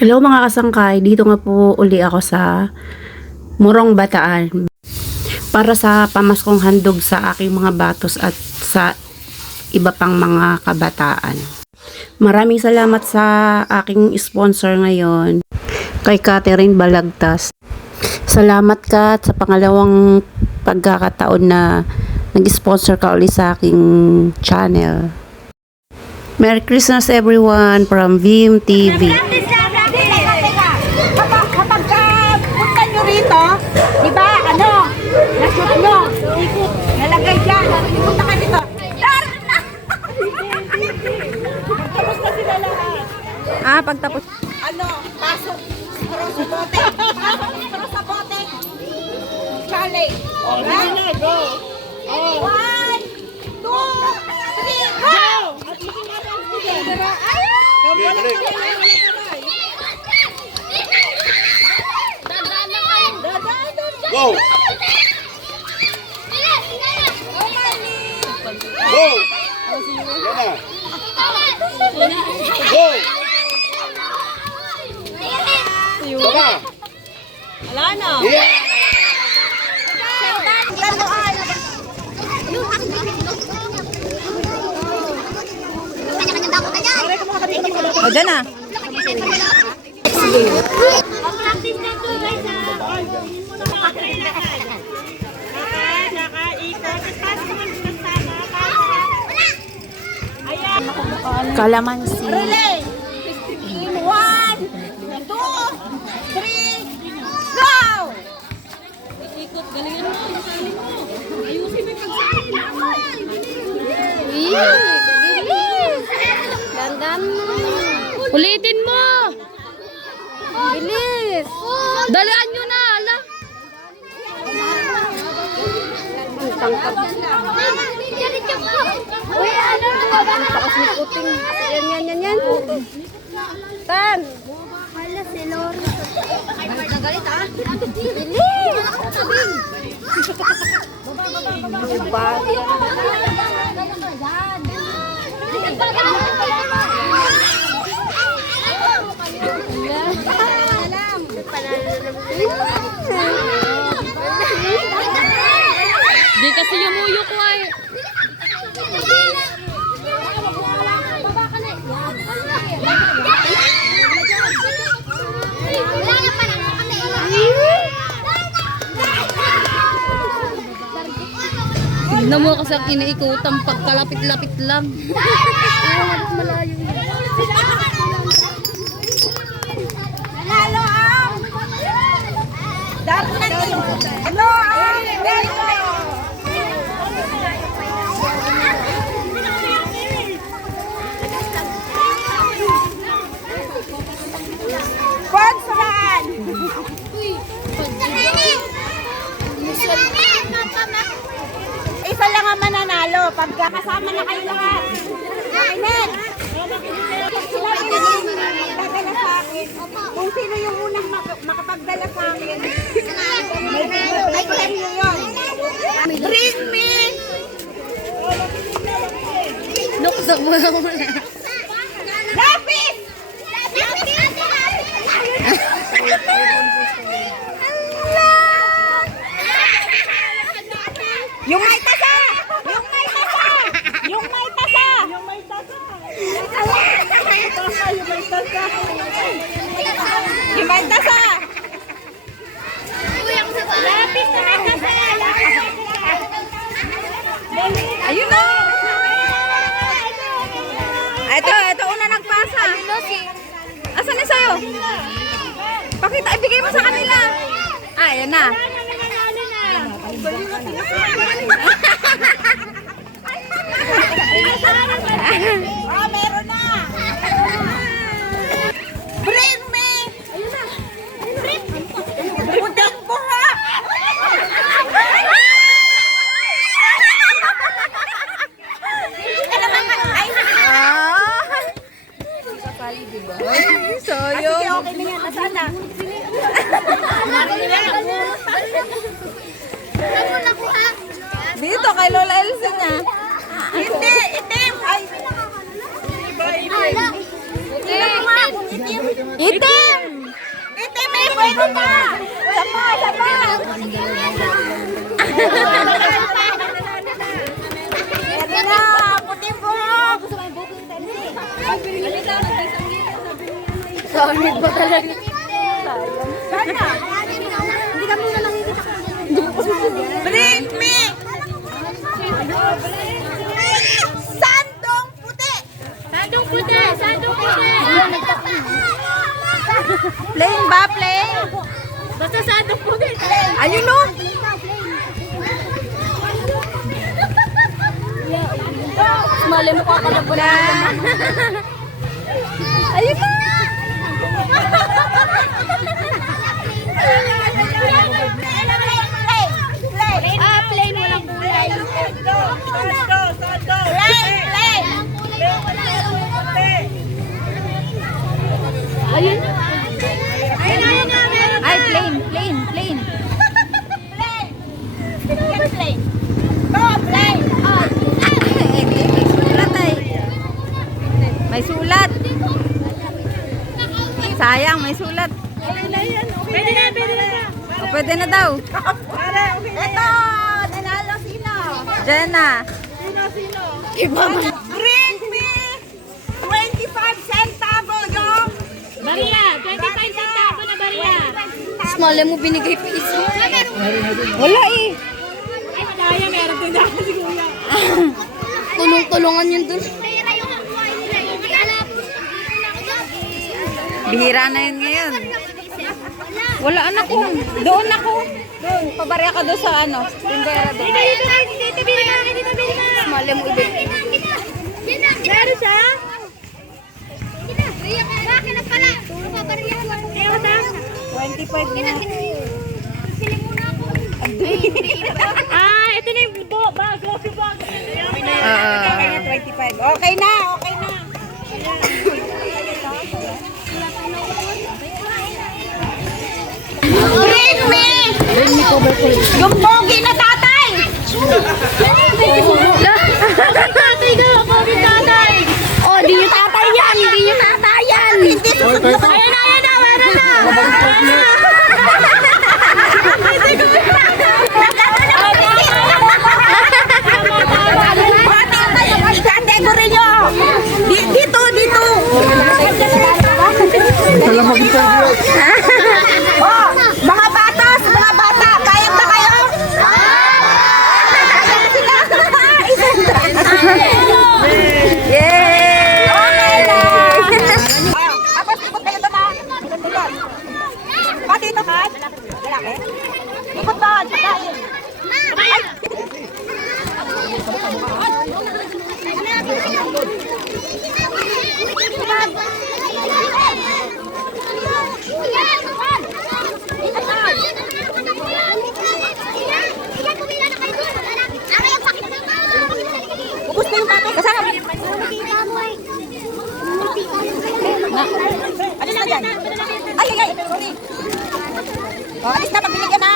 Hello mga kasangkay, dito nga po uli ako sa Morong Bataan para sa pamaskong handog sa aking mga batos at sa iba pang mga kabataan. Maraming salamat sa aking sponsor ngayon, kay Catherine Balagtas. Salamat ka sa pangalawang pagkakataon na nag-sponsor ka ulit sa aking channel. Merry Christmas everyone from Vim TV. Kapag punta nyo rito, di ba, nashoot nyo, ikot, nalagay dyan, punta ka dito. Tapos na sila lahat. Pagtapos. Pasok, pero sa bote. Pasok, pero sa bote. Challenge. Alright? Go. 1, 2, 3, go! Go! Go! Go! Go! Wala na. Yeah! O, dyan na. Kalamansi. Relay. In 1, 2, 3, go! Ikot, galingan mo. Isali mo. Ayusin mo yung pagsahin. Bilis! Dandan mo. Ulitin mo! Bilis! Dalian nyo na, ala! Ang tangkap. Uy, ano? Ang takas ni puting. Yan. Tan! Hala, si Lori. Galit, ha? Bilis! Baba. Di kasi yumuyo ko ay. Tignan mo kasi ang iniikutan pagkalapit-lapit lang. Nanalo ang Darnay. Ano ang Delco? Sponsoran. Isa lang ang mananalo pagka kasama na kayo lahat. Kainan. Magdadala sa akin. Kung sino yung unang makapagdala sa akin, may premyo yun. Bring me! Nuksak mo na muna. Lapis! Yung may tasa! Yung may tasa! Yung may tasa! Yung may tasa! Yung may tasa! Lapis na may tasa! Ayun na! Ito una nagpasa. Asan na sa'yo? Pakita, ibigay mo sa kanila. Ayan na. Meron na. Bring me. Udang buha. Soyo. Okay na yan. Nasaan na? Dito kay Lola Elsie niya. Hindi, itim. Ay. Iba. Itim! Itim, may pwede ka! Sapa, sapa! Ito na, puti po! Sorry ba talaga? Sana! Hindi kami na nakikita ko. Bring me! Sandong puti! Sandong puti! Sandong puti! Plain ba, plain? Basta sandong puti! Ayun no? Mali mo ka na pula. Ayun na! Ah, plain walang kulay. Ayun. Ay, plain, plain, plain. May sulat. Sayang, may sulat. Pwede na, pwede na. O, pwede na daw. Ito! Nanalo sino? Jenna. Bring me 25 centavos yung Maria, 25 centavo na Maria. Mali mo binigay piso. wala eh. Kaya meron din ako si Kuya. Tulong-tulungan yun dun. Bihira na yun ngayon. Wala anak ko. Doon ako. Doon. Pabarya ka doon sa ano. Tindera doon. Dito, bili na, dito, bili na. Mali mo ibig. Meron siya? Bakit na pala? Papariyan. Kaya mata? 25 na. Sili muna ako. Ah, ito na yung bago. Okay na 25. Okay na. Okay na. Bring me! Yung pogi na tatay! Tatay ka, bakit tatay? Oh, di yung tatay yan! Hindi yung tatay yan! Hindi Ayan na, meron na. Dito, dito! Oh, mga bata, kaya ba kayo? Yay! Okay lang! Tapos ikot kayo doon ha? Ikot. Pati ito ha? Lalaki? Ikot doon, pagkain. Ay! Ubus na yung bato. Kasama. Alis na dyan. Ay, sorry. Oh, alis na, pagbili ka na.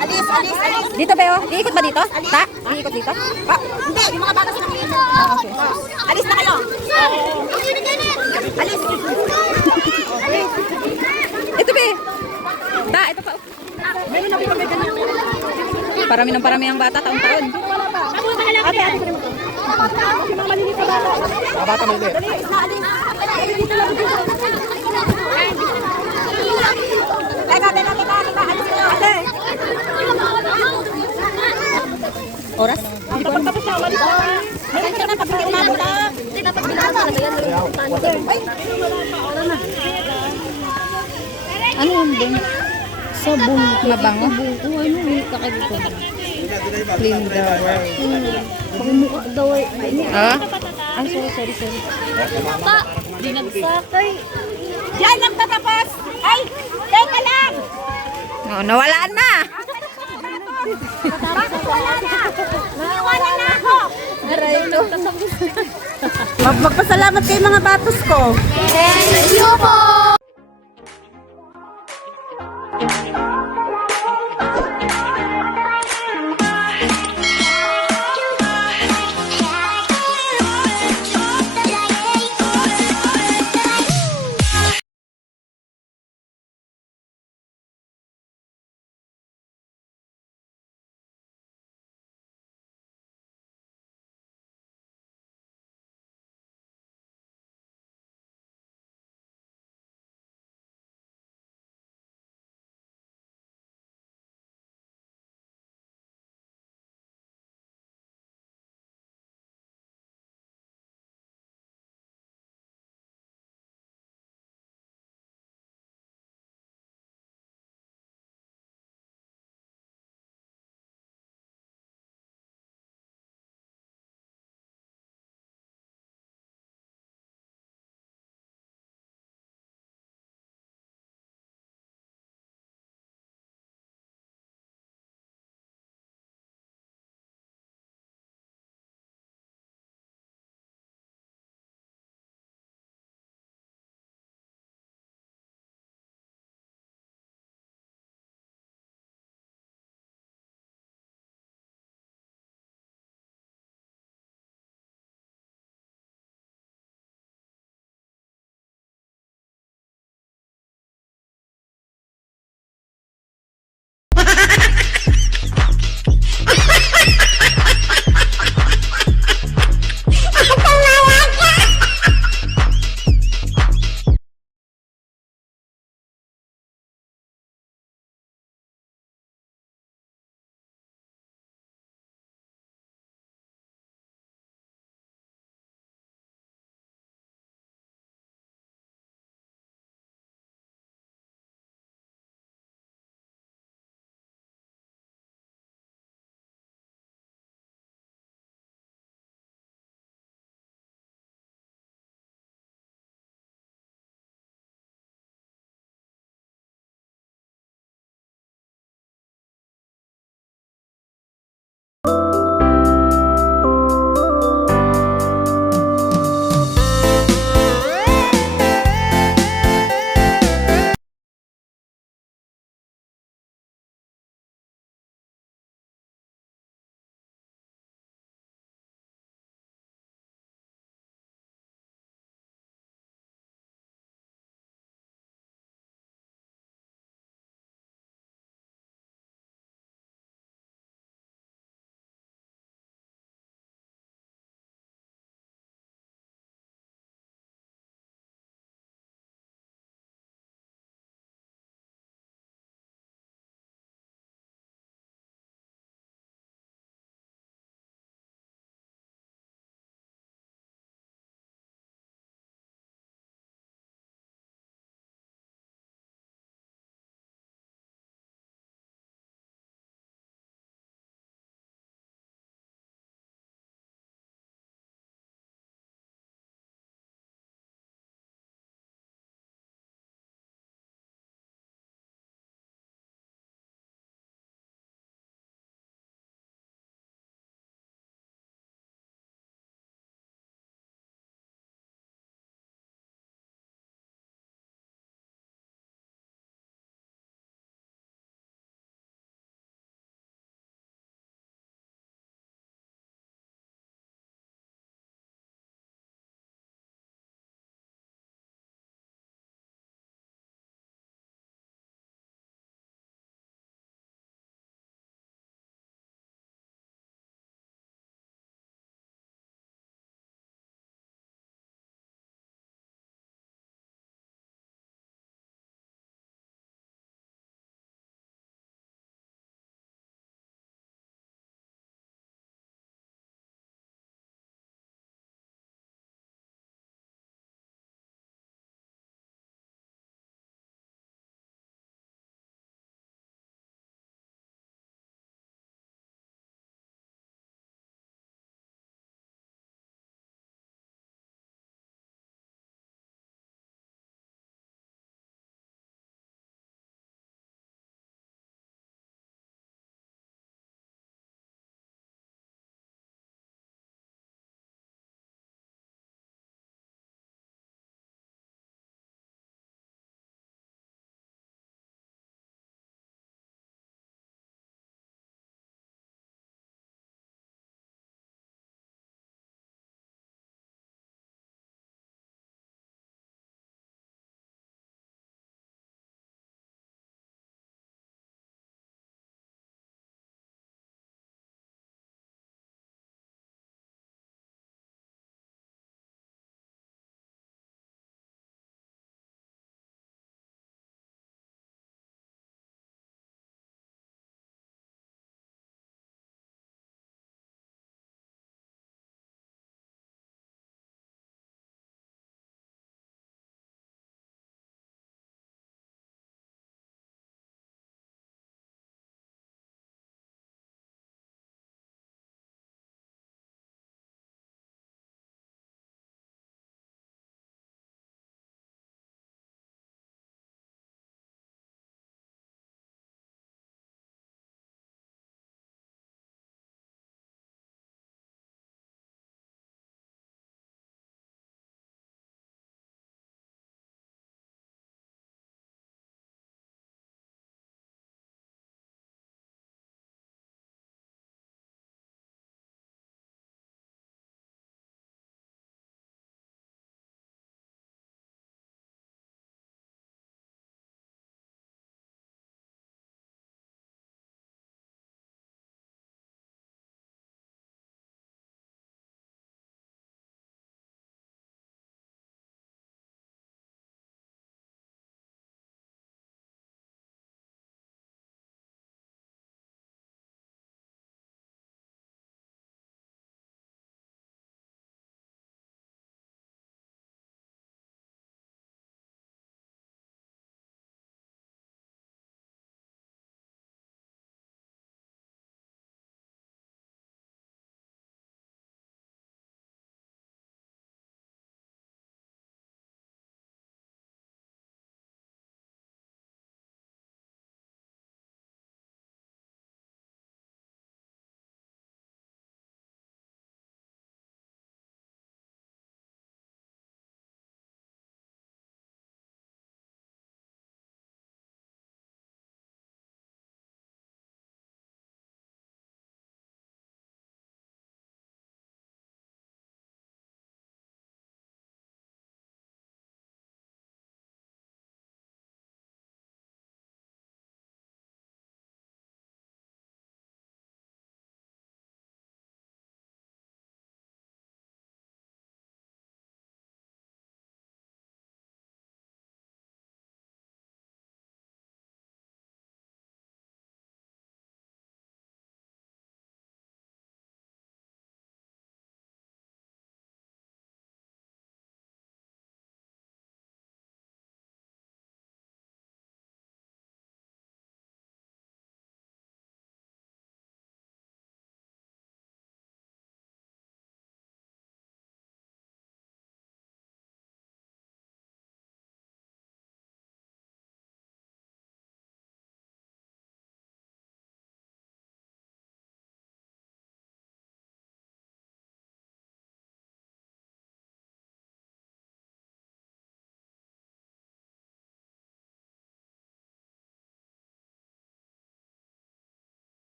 Alis. Dito ba yun? Iikot ba dito? Ta? Iikot dito? Hindi, yung mga bata silang iikot. Okay. Alis na kayo. Alis. Ito ba? Ta, ito pa. Parami ang bata, taon-taon. Ate. Bata maliliit. Teka. Alis na. Ate. Oras? Tapos na, walis na. Ayan ka na, pag-hindi umabot ha. Dapat binasa na ba yan? Ano yung bang? Sabon. Mabango? Oo, ano yung kakagito? Clean the world. Pagmukha daw ay. Ha? Ay, sorry. Pa! Dinagsakay. Diyan nagtatapos! Ay! Teka lang! No, nawala na! Bakit wala na? Naiwanan na ako! Aray ko. Magpasalamat kayo mga batos ko. Thank you po!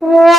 Go!